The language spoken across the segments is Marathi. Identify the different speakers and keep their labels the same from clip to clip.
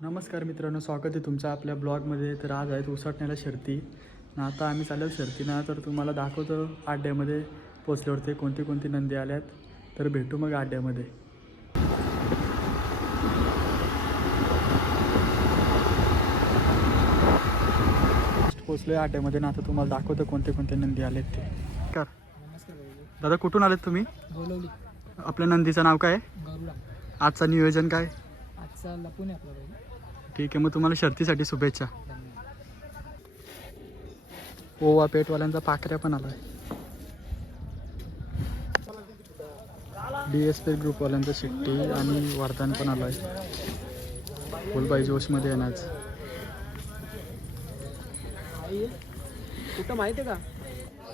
Speaker 1: नमस्कार मित्रांनो स्वागत आहे तुमचं आपल्या ब्लॉगमध्ये. तर आज आहेत उसटण्याला शर्ती. ना आता आम्ही चाललो शर्तीना. तर तुम्हाला दाखवतो आड्यामध्ये पोचल्यावरती कोणती कोणती नंदी आल्यात. तर भेटू मग आड्यामध्ये. पोचलो आहे आड्यामध्ये. ना आता तुम्हाला दाखवतो कोणते कोणते नंदी आलेत ते. कर दादा कुठून आलेत तुम्ही? आपल्या नंदीचं नाव काय? आजचं नियोजन काय?
Speaker 2: आजचा लपून आहे आपला भाऊ
Speaker 1: ठीक आहे मग तुम्हाला शर्तीसाठी शुभेच्छा. ओवा पेटवाल्यांचा पाकऱ्या पण आलाय. डी एस पी ग्रुपवाल्यांचा शिट्टी आणि वरदान पण आलाय. फुलबाई जोशमध्ये येणार
Speaker 2: कुठं माहिती आहे का?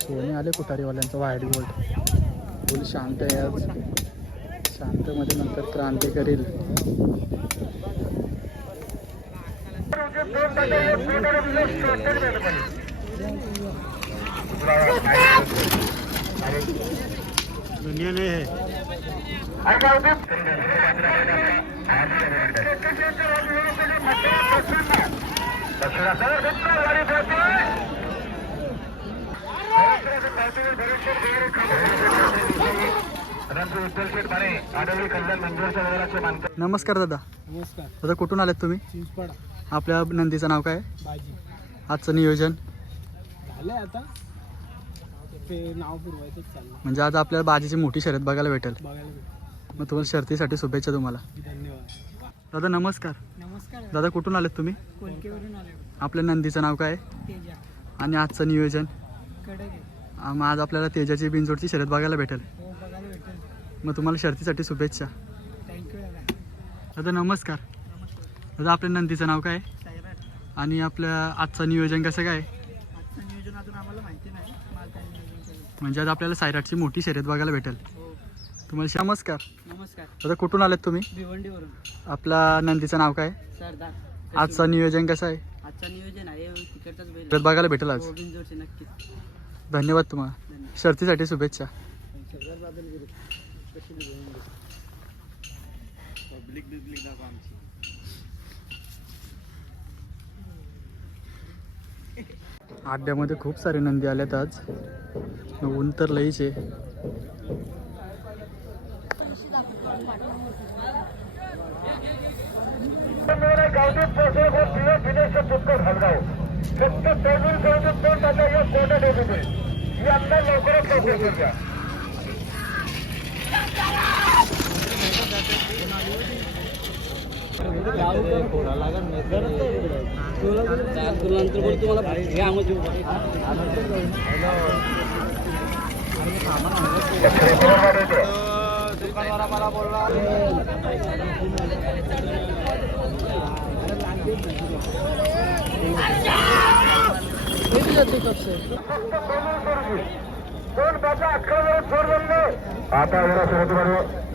Speaker 1: सोने आले कुटारीवाल्यांचा व्हाईट गोल्ड फुल शांत आहे आज. शांतमध्ये नंतर क्रांती करील नमस्कार दादा.
Speaker 2: नमस्कार.
Speaker 1: दादा कुठून आलेत तुम्ही?
Speaker 2: चिंचपाडा.
Speaker 1: आपल्या नंदीचं नाव काय? आजचं नियोजन?
Speaker 2: झालंय आता. ते नाव पुरवायचंच चाललं
Speaker 1: म्हणजे आज आपल्याला बाजीची मोठी शर्यत बघायला भेटेल.
Speaker 2: बघायला भेटलं.
Speaker 1: मग तुम्हाला शर्तीसाठी शुभेच्छा तुम्हाला.
Speaker 2: धन्यवाद.
Speaker 1: दादा नमस्कार.
Speaker 2: नमस्कार.
Speaker 1: दादा कुठून आलेत तुम्ही?
Speaker 2: कोलकेवरून आले
Speaker 1: आपल्या नंदीचं नाव काय? आहे?
Speaker 2: तेजा.
Speaker 1: आणि आजचं नियोजन?
Speaker 2: कडक आहे.
Speaker 1: आ, मग आज आपल्याला तेजाची बिनजोडची शर्यत बघायला भेटेल.
Speaker 2: हो बघायला भेटेल.
Speaker 1: मग तुम्हाला शर्तीसाठी शुभेच्छा.
Speaker 2: थँक्यू दादा
Speaker 1: नमस्कार. दादा आपल्या नंदीचं नाव काय? आणि आपल्या आजचं नियोजन कसं काय? आहे?
Speaker 2: आजचं नियोजन अजून आम्हाला माहिती नाही.
Speaker 1: म्हणजे आज आपल्याला सायराटची मोठी शर्यत बघायला भेटेल.
Speaker 2: हो.
Speaker 1: तुम्हाला नमस्कार.
Speaker 2: नमस्कार.
Speaker 1: दादा कुठून आलेत तुम्ही?
Speaker 2: भिवंडीवरून.
Speaker 1: आपल्या नंदीचं नाव काय? आहे?
Speaker 2: सरदार.
Speaker 1: आजचं नियोजन कसं आहे?
Speaker 2: आजचा नियोजन आहे तिकडचाच बैल
Speaker 1: शर्यत बघायला भेटेल आज.
Speaker 2: हो
Speaker 1: धन्यवाद तुम्हाला. शर्तीसाठी शुभेच्छा.
Speaker 2: पब्लिक बिब्लिक दाखवा आमची.
Speaker 1: आड्यामध्ये खूप सारे नंदी आल्यात आज. ऊन तर लईच आहे.
Speaker 3: फक्त टेबल घेऊन दोन या ही आता लवकरच लवकर घेऊन घ्या दोन बाबा अकरा वर जोर बनले आता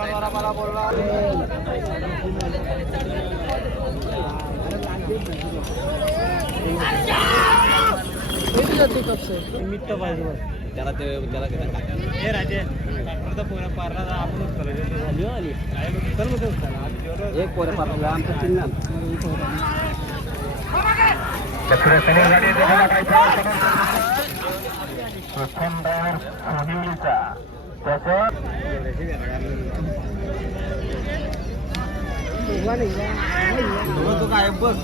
Speaker 3: लवकर घेऊन घ्या
Speaker 2: त्याला ते त्याला हे राजे एक पोरं पाठवलं आमचं चिन्ह तू काय बघ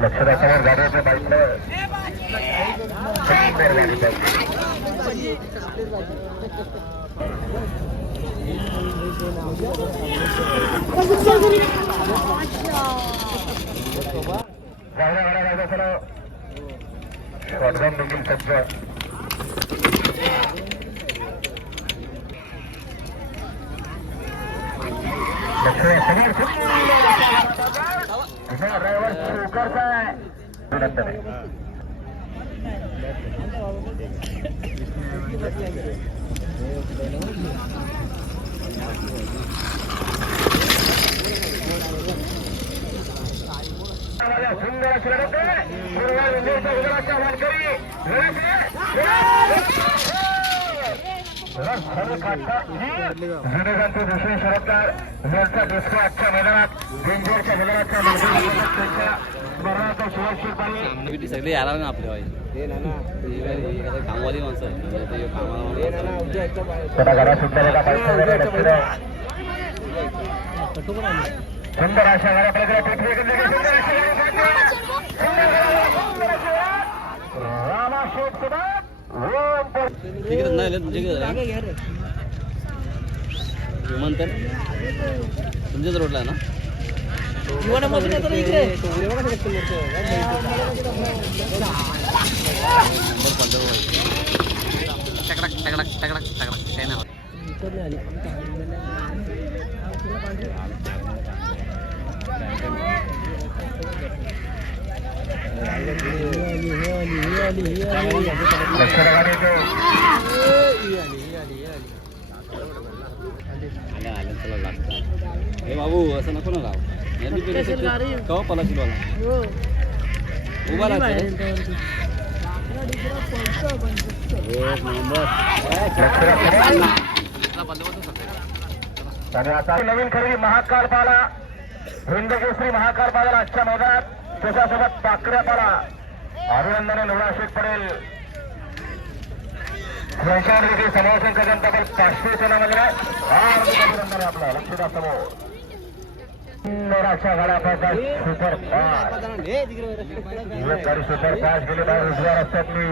Speaker 3: लक्ष राखणार गाड्याच्या बाईकला राहिला घरा राहिला सर्व शॉटगन देखील सज्ज. ड्रायव्हर चोकरचा आहे जुनेगांचे दुसरे शरददार जरचा दुसरा आजच्या मैदानात बेंजोरच्या मैदानाच्या स्मरणार्थ सुरक्षित
Speaker 4: सगळे यायला ना आपल्या कामवाली माणसं कामाला
Speaker 3: सुंदर अशा गाड्या
Speaker 4: विमानतळ तुमच्याच रोडला ना टकडक टकडक टकडक टकडक हे बाबू असं नको ना राव कवा पलाशील वाला उभा राहतो
Speaker 3: नवीन खरेदी महाकाल पाला हिंदकेसरी महाकाल पाला आजच्या मैदानात. त्याच्यासोबत पाकऱ्या पाला अभिनंदने नवरा शेख पडेल यांच्यावर देखील समावेशन करून तब्बल पाचशे अभिनंदन आपला आपलं समोर सुंदराच्या गाड्या सुपर फास्ट सुपर फास्ट बाहेर उजव्या रस्त्यात मी.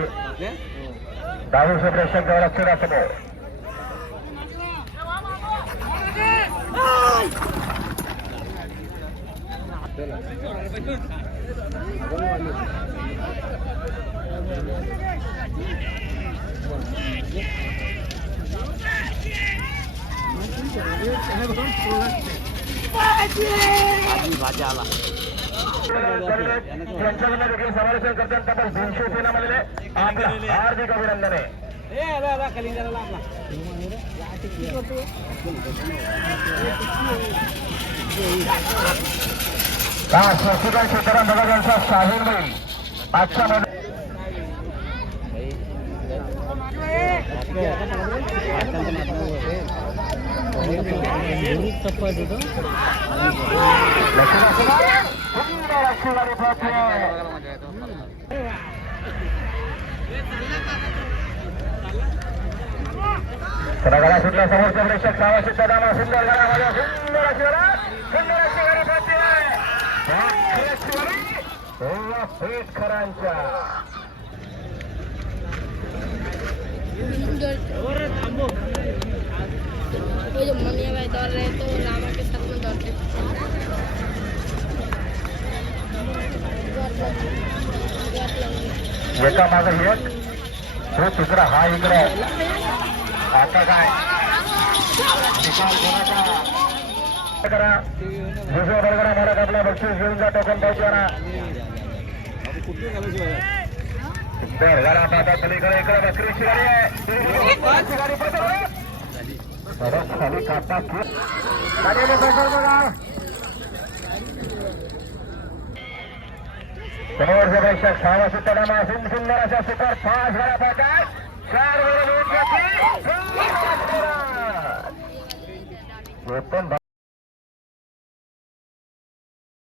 Speaker 3: प्रेक्षक समोर त्यांच्याकडनं देखील समावेशन करताना तब्बल दोनशे सेनामध्ये आपलं हार्दिक अभिनंदन आहे हा शशिकांत सीताराम भगवानचा शाहीर बाई आजच्या मैदानात लक्ष्मीला सुटला समोरच्या प्रेक्षक सावा दामा सुंदर गाडा सुंदर सुंदर अशी गाडी पोहोचली आहे भाग्येश्वरी ओवा
Speaker 5: भाई तो
Speaker 3: एका मागे एक तो तिकडं हा इकडं आता काय निकाल कोणाचा करा. दुसऱ्या बरोबर मला आपला बक्षीस घेऊन जा टोकन पावसाना सुंदर पलीकडे इकडे असून सुंदर अशा सुपर पाच गाड्या पाहतात चार वेळा दोन पण